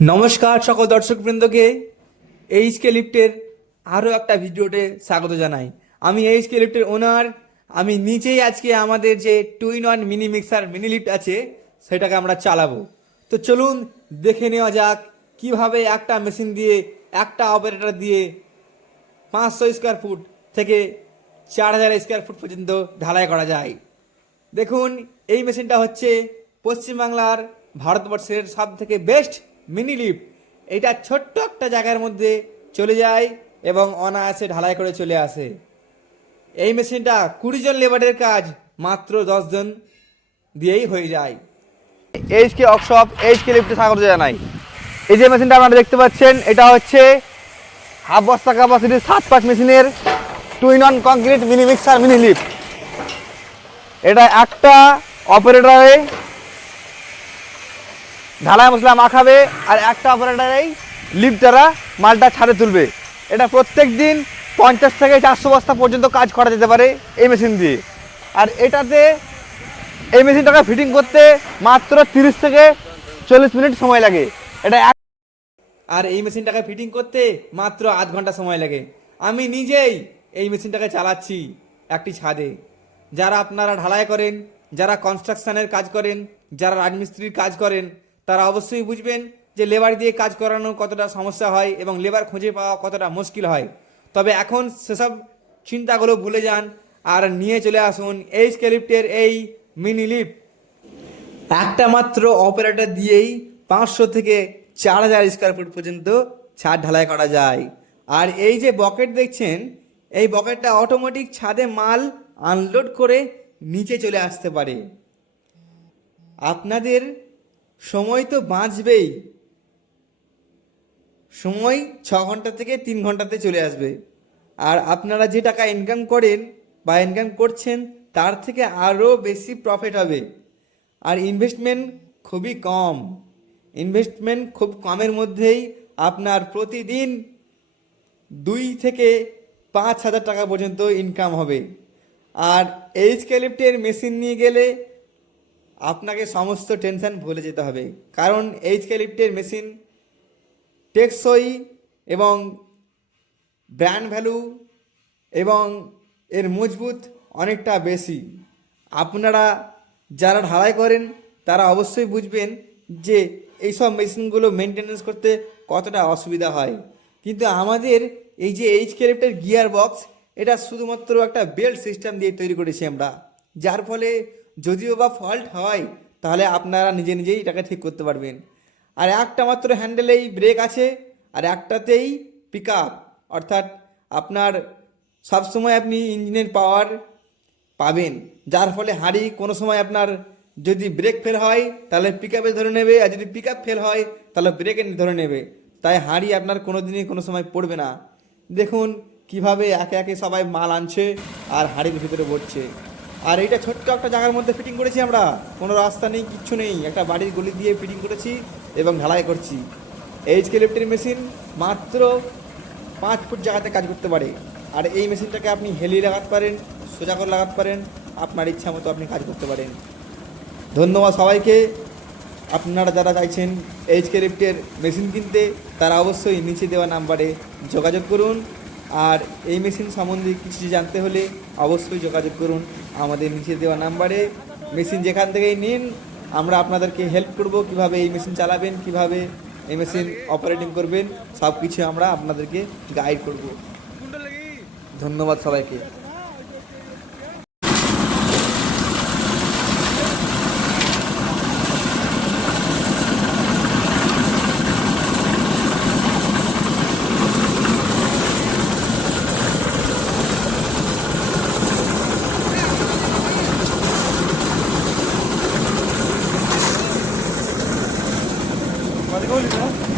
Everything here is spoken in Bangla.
নমস্কার সকল দর্শকবৃন্দকে এইচকে লিফটের আরও একটা ভিডিওতে স্বাগত জানাই। আমি এইচকে লিফটের ওনার। আমি নিচেই আজকে আমাদের যে 2-in-1 mini mixer mini lift আছে সেটাকে আমরা চালাবো। তো চলুন দেখে নেওয়া যাক কিভাবে একটা মেশিন দিয়ে একটা অপারেটর দিয়ে 500 স্কোয়ার ফুট থেকে 4000 স্কোয়ার ফুট পর্যন্ত ঢালাই করা যায়। দেখুন, এই মেশিনটা হচ্ছে পশ্চিমবাংলার ভারতবর্ষের সব থেকে বেস্ট মিনি লিফট। এটা ছোট্ট একটা জায়গার মধ্যে চলে যায় এবং অনায়াসে ঢালাই করে চলে আসে। এই মেশিনটা 20 জন লেবারের কাজ মাত্র 10 জন দিয়েই হয়ে যায়। এইচকে ওয়ার্কশপ এইচকে লিফটে স্বাগত জানাই। এই যে মেশিনটা আপনারা দেখতে পাচ্ছেন, এটা হচ্ছে হাফ বস্তা ক্যাপাসিটির 7-5 মেশিনের 2-in-1 concrete mini mixer mini lift. এটা একটা অপারেটরে ঢালাই মশলা মাখাবে আর একটা অপারেটরেই লিফটারা মালটা ছাদে তুলবে। এটা প্রত্যেক দিন 50 থেকে 400 বস্তা পর্যন্ত কাজ করা যেতে পারে এই মেশিন দিয়ে। আর এটাতে এই মেশিনটাকে ফিটিং করতে মাত্র 30 থেকে 40 মিনিট সময় লাগে। আর এই মেশিনটাকে ফিটিং করতে মাত্র আধ ঘন্টা সময় লাগে। আমি নিজেই এই মেশিনটাকে চালাচ্ছি একটি ছাদে। যারা আপনারা ঢালাই করেন, যারা কনস্ট্রাকশনের কাজ করেন, যারা রাজমিস্ত্রির কাজ করেন, তারা অবশ্যই বুঝবেন যে লেবার দিয়ে কাজ করানো কতটা সমস্যা হয় এবং লেবার খুঁজে পাওয়া কতটা মুশকিল হয়। তবে এখন সেসব চিন্তাগুলো ভুলে যান আর নিয়ে চলে আসুন এইচকে লিফটের এই মিনি লিফট। একটা মাত্র অপারেটর দিয়েই 500 থেকে 4000 স্কোয়ার ফুট পর্যন্ত ছাদ ঢালাই করা যায়। আর এই যে বকেট দেখছেন, এই বকেটটা অটোমেটিক ছাদে মাল আনলোড করে নিচে চলে আসতে পারে। আপনাদের সময় তো বাঁচবেই, সময় 6 ঘন্টা থেকে 3 ঘন্টাতে চলে আসবে। আর আপনারা যে টাকা ইনকাম করেন বা ইনকাম করছেন তার থেকে আরও বেশি প্রফিট হবে। আর ইনভেস্টমেন্ট খুবই কম, ইনভেস্টমেন্ট খুব কমের মধ্যেই আপনার প্রতিদিন 2 থেকে 5,000 টাকা পর্যন্ত ইনকাম হবে। আর এইচকে লিফটের মেশিন নিয়ে গেলে আপনাকে সমস্ত টেনশন ভুলে যেতে হবে, কারণ এইচকে লিফটের মেশিন টেকসই এবং ব্র্যান্ড ভ্যালু এবং এর মজবুত অনেকটা বেশি। আপনারা যারা ঢালাই করেন তারা অবশ্যই বুঝবেন যে এইসব মেশিনগুলো মেনটেনেন্স করতে কতটা অসুবিধা হয়। কিন্তু আমাদের এই যে এইচকে লিফটের গিয়ার বক্স, এটা শুধুমাত্র একটা বেল্ট সিস্টেম দিয়ে তৈরি করেছি আমরা, যার ফলে যদিও বা ফল্ট হয় তাহলে আপনারা নিজে নিজেই এটাকে ঠিক করতে পারবেন। আর একটা মাত্র হ্যান্ডেলেই ব্রেক আছে আর একটাতেই পিক আপ, অর্থাৎ আপনার সবসময় আপনি ইঞ্জিনের পাওয়ার পাবেন, যার ফলে হাঁড়ি কোনো সময় আপনার যদি ব্রেক ফেল হয় তাহলে পিক আপে ধরে নেবে, আর যদি পিক আপ ফেল হয় তাহলে ব্রেকে ধরে নেবে। তাই হাঁড়ি আপনার কোনো দিনই কোনো সময় পড়বে না। দেখুন কিভাবে একে একে সবাই মাল আনছে আর হাঁড়ির ভিতরে ভরছে। আর এইটা ছোট্ট একটা জায়গার মধ্যে ফিটিং করেছি আমরা, কোনো রাস্তা নেই, কিচ্ছু নেই, একটা বাড়ির গলি দিয়ে ফিটিং করেছি এবং ঢালাই করছি। এইচকে লিফটের মেশিন মাত্র 5 ফুট জায়গাতে কাজ করতে পারে। আর এই মেশিনটাকে আপনি হেলিয়ে লাগাতে পারেন, সোজা করে লাগাতে পারেন, আপনার ইচ্ছা মতো আপনি কাজ করতে পারেন। ধন্যবাদ সবাইকে। আপনারা যারা চাইছেন এইচকে লিফটের মেশিন কিনতে তারা অবশ্যই নিচে দেওয়া নাম্বারে যোগাযোগ করুন। আর এই মেশিন সম্বন্ধে কিছু জানতে হলে অবশ্যই যোগাযোগ করুন আমাদের নিচে দেওয়া নাম্বারে। মেশিন যেখান থেকেই নিন আমরা আপনাদেরকে হেল্প করব, কিভাবে এই মেশিন চালাবেন, কিভাবে এই মেশিন অপারেটিং করবেন, সব কিছু আমরা আপনাদেরকে গাইড করব। ধন্যবাদ সবাইকে। কত